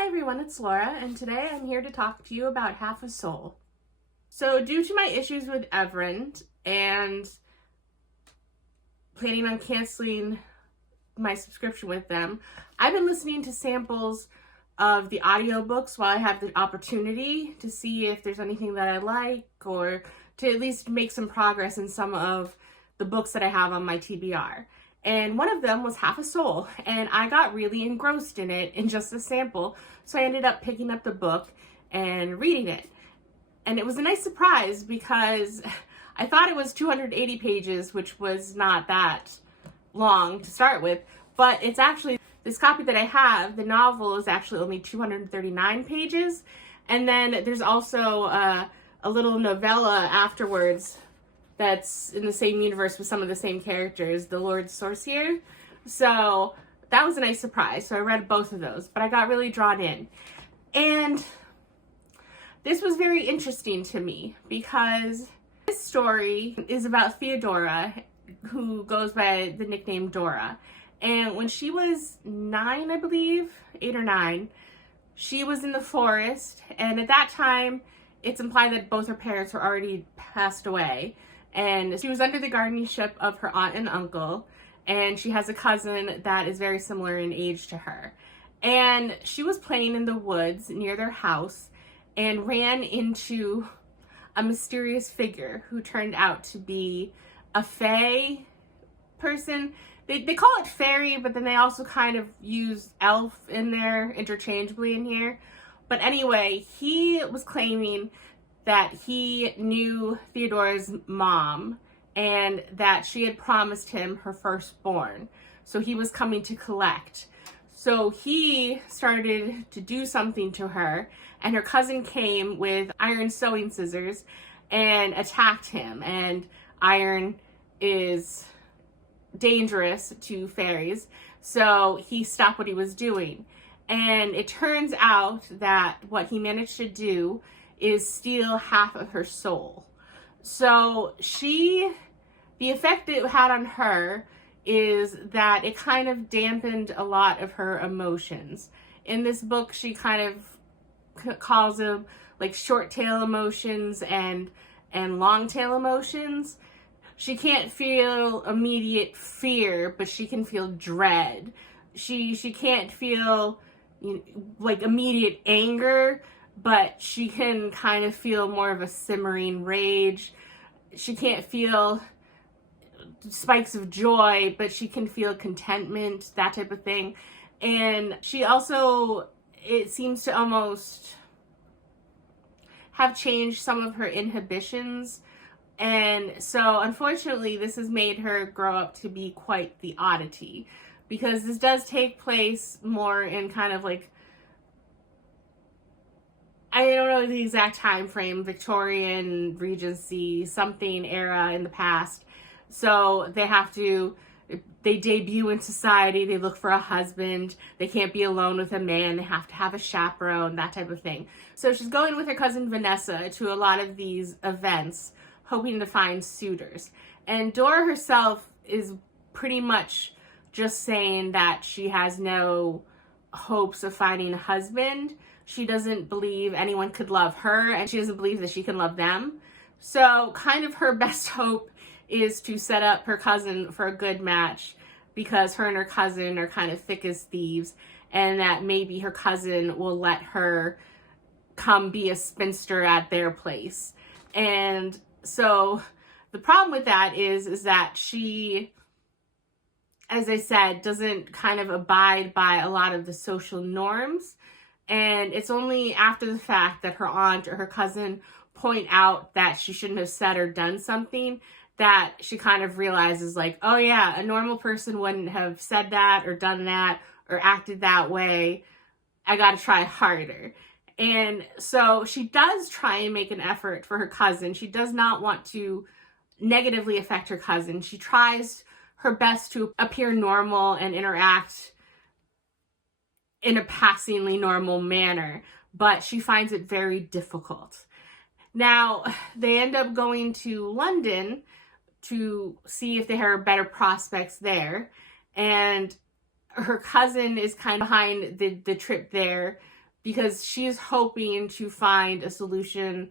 Hi everyone, it's Laura, and today I'm here to talk to you about Half a Soul. So due to my issues with Everend and planning on canceling my subscription with them, I've been listening to samples of the audiobooks while I have the opportunity to see if there's anything that I like or to at least make some progress in some of the books that I have on my TBR. And one of them was Half a Soul, and I got really engrossed in it in just a sample, so I ended up picking up the book and reading it. And it was a nice surprise because I thought it was 280 pages, which was not that long to start with, but it's actually, this copy that I have, the novel is actually only 239 pages, and then there's also a little novella afterwards that's in the same universe with some of the same characters, The Lord Sorcier. So that was a nice surprise. So I read both of those, but I got really drawn in. And this was very interesting to me because this story is about Theodora, who goes by the nickname Dora. And when she was 9, I believe, 8 or 9, she was in the forest. And at that time, it's implied that both her parents were already passed away. And she was under the guardianship of her aunt and uncle, and she has a cousin that is very similar in age to her. And she was playing in the woods near their house and ran into a mysterious figure who turned out to be a fae person. They call it fairy, but then they also kind of use elf in there interchangeably in here. But anyway, he was claiming that he knew Theodora's mom and that she had promised him her firstborn. So he was coming to collect. So he started to do something to her, and her cousin came with iron sewing scissors and attacked him. And iron is dangerous to fairies, so he stopped what he was doing. And it turns out that what he managed to do is steal half of her soul. So the effect it had on her is that it kind of dampened a lot of her emotions. In this book, she kind of calls them like short tail emotions and long tail emotions. She can't feel immediate fear, but she can feel dread. She can't feel like immediate anger, but she can kind of feel more of a simmering rage. She can't feel spikes of joy, but she can feel contentment, that type of thing. And she also, it seems to almost have changed some of her inhibitions. And so unfortunately, this has made her grow up to be quite the oddity, because this does take place more in kind of like, I don't know the exact time frame, Victorian, Regency, something era in the past. So they debut in society, they look for a husband, they can't be alone with a man, they have to have a chaperone, that type of thing. So she's going with her cousin Vanessa to a lot of these events, hoping to find suitors. And Dora herself is pretty much just saying that she has no hopes of finding a husband. She doesn't believe anyone could love her, and she doesn't believe that she can love them. So kind of her best hope is to set up her cousin for a good match, because her and her cousin are kind of thick as thieves, and that maybe her cousin will let her come be a spinster at their place. And so the problem with that is that she, as I said, doesn't kind of abide by a lot of the social norms. And it's only after the fact that her aunt or her cousin point out that she shouldn't have said or done something that she kind of realizes, like, oh yeah, a normal person wouldn't have said that or done that or acted that way. I gotta try harder. And so she does try and make an effort for her cousin. She does not want to negatively affect her cousin. She tries her best to appear normal and interact in a passingly normal manner, but she finds it very difficult. Now, they end up going to London to see if they have better prospects there, and her cousin is kind of behind the trip there because she's hoping to find a solution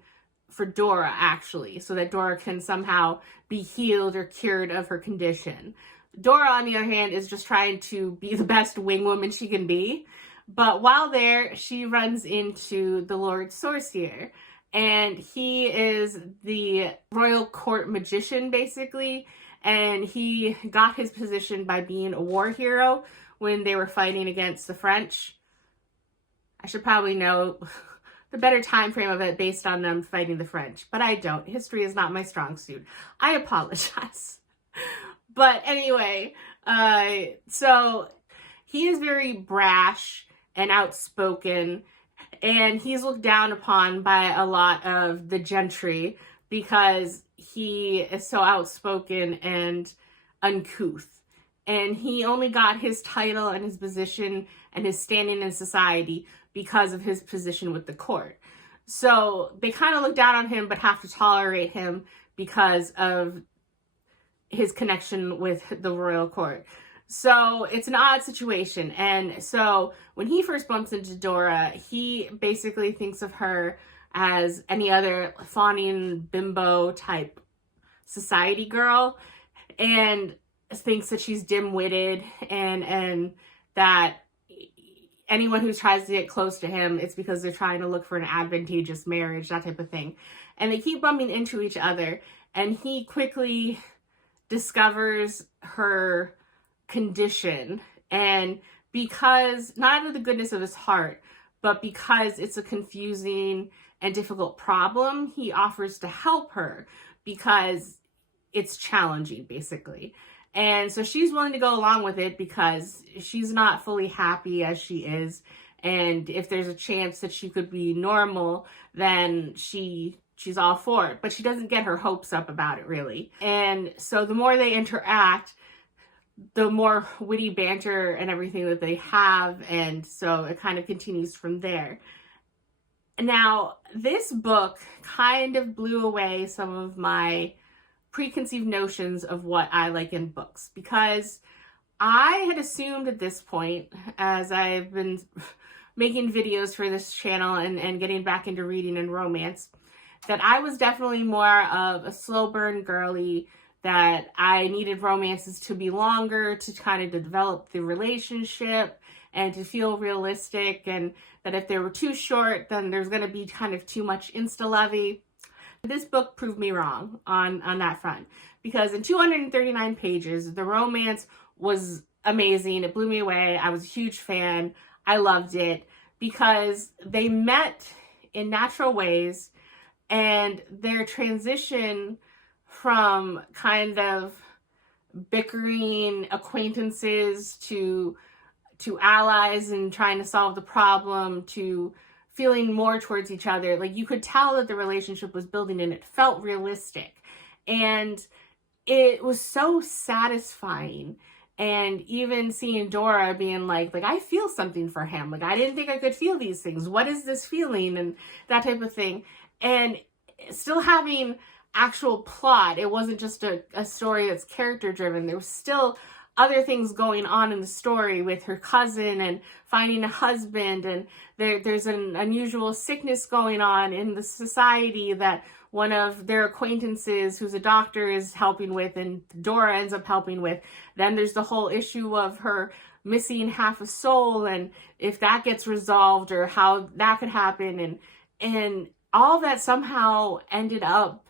for Dora, actually, so that Dora can somehow be healed or cured of her condition. Dora, on the other hand, is just trying to be the best wing woman she can be. But while there, she runs into the Lord Sorcier, and he is the royal court magician, basically, and he got his position by being a war hero when they were fighting against the French. I should probably know the better time frame of it based on them fighting the French, but I don't. History is not my strong suit. I apologize. But anyway, so he is very brash and outspoken, and he's looked down upon by a lot of the gentry because he is so outspoken and uncouth. And he only got his title and his position and his standing in society because of his position with the court. So they kind of look down on him but have to tolerate him because of his connection with the royal court. So it's an odd situation. And so when he first bumps into Dora, he basically thinks of her as any other fawning bimbo type society girl, and thinks that she's dim-witted, and that anyone who tries to get close to him, it's because they're trying to look for an advantageous marriage, that type of thing. And they keep bumping into each other, and he quickly discovers her condition. And because, not out of the goodness of his heart, but because it's a confusing and difficult problem, he offers to help her because it's challenging, basically. And so she's willing to go along with it because she's not fully happy as she is. And if there's a chance that she could be normal, then she's all for it. But she doesn't get her hopes up about it, really. And so the more they interact, the more witty banter and everything that they have. And so it kind of continues from there. Now, this book kind of blew away some of my preconceived notions of what I like in books, because I had assumed at this point, as I've been making videos for this channel and getting back into reading and romance, that I was definitely more of a slow burn girly, that I needed romances to be longer to kind of develop the relationship and to feel realistic, and that if they were too short, then there's going to be kind of too much insta-lovey. This book proved me wrong on that front, because in 239 pages, the romance was amazing. It blew me away. I was a huge fan. I loved it because they met in natural ways, and their transition from kind of bickering acquaintances to allies and trying to solve the problem to feeling more towards each other. Like, you could tell that the relationship was building and it felt realistic. And it was so satisfying. And even seeing Dora being like, I feel something for him. Like, I didn't think I could feel these things. What is this feeling? And that type of thing. And still having actual plot. It wasn't just a story that's character driven. There was still other things going on in the story with her cousin and finding a husband, and there's an unusual sickness going on in the society that one of their acquaintances who's a doctor is helping with, and Dora ends up helping with. Then there's the whole issue of her missing half a soul, and if that gets resolved or how that could happen, and all that somehow ended up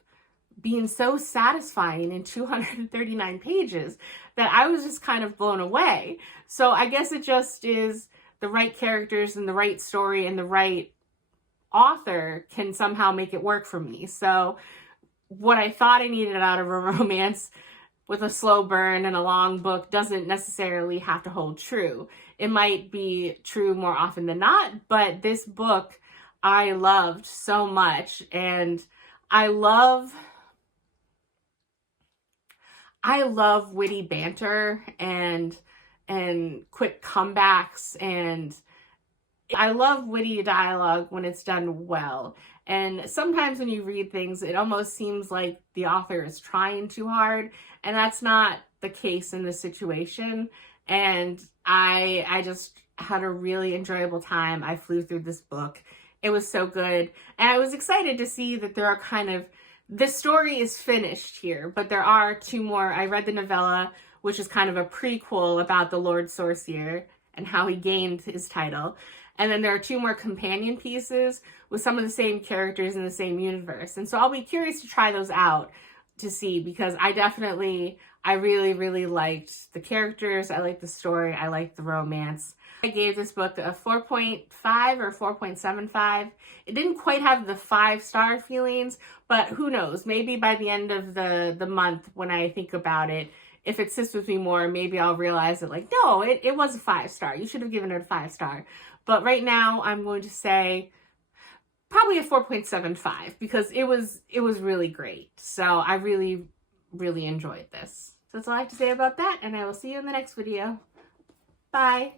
being so satisfying in 239 pages that I was just kind of blown away. So I guess it just is the right characters and the right story and the right author can somehow make it work for me. So what I thought I needed out of a romance with a slow burn and a long book doesn't necessarily have to hold true. It might be true more often than not, but this book I loved so much, and I love witty banter and quick comebacks, and I love witty dialogue when it's done well. And sometimes when you read things, it almost seems like the author is trying too hard, and that's not the case in this situation. And I had a really enjoyable time. I flew through this book. It was so good. And I was excited to see that there are the story is finished here, but there are 2 more. I read the novella, which is kind of a prequel about the Lord Sorcier and how he gained his title. And then there are 2 more companion pieces with some of the same characters in the same universe. And so I'll be curious to try those out to see, because I really, really liked the characters. I liked the story. I liked the romance. I gave this book a 4.5 or 4.75. It didn't quite have the 5-star feelings, but who knows? Maybe by the end of the month, when I think about it, if it sits with me more, maybe I'll realize that, like, no, it was a 5-star. You should have given it a 5-star. But right now, I'm going to say probably a 4.75, because it was really great. So I really, really enjoyed this. So that's all I have to say about that, and I will see you in the next video. Bye.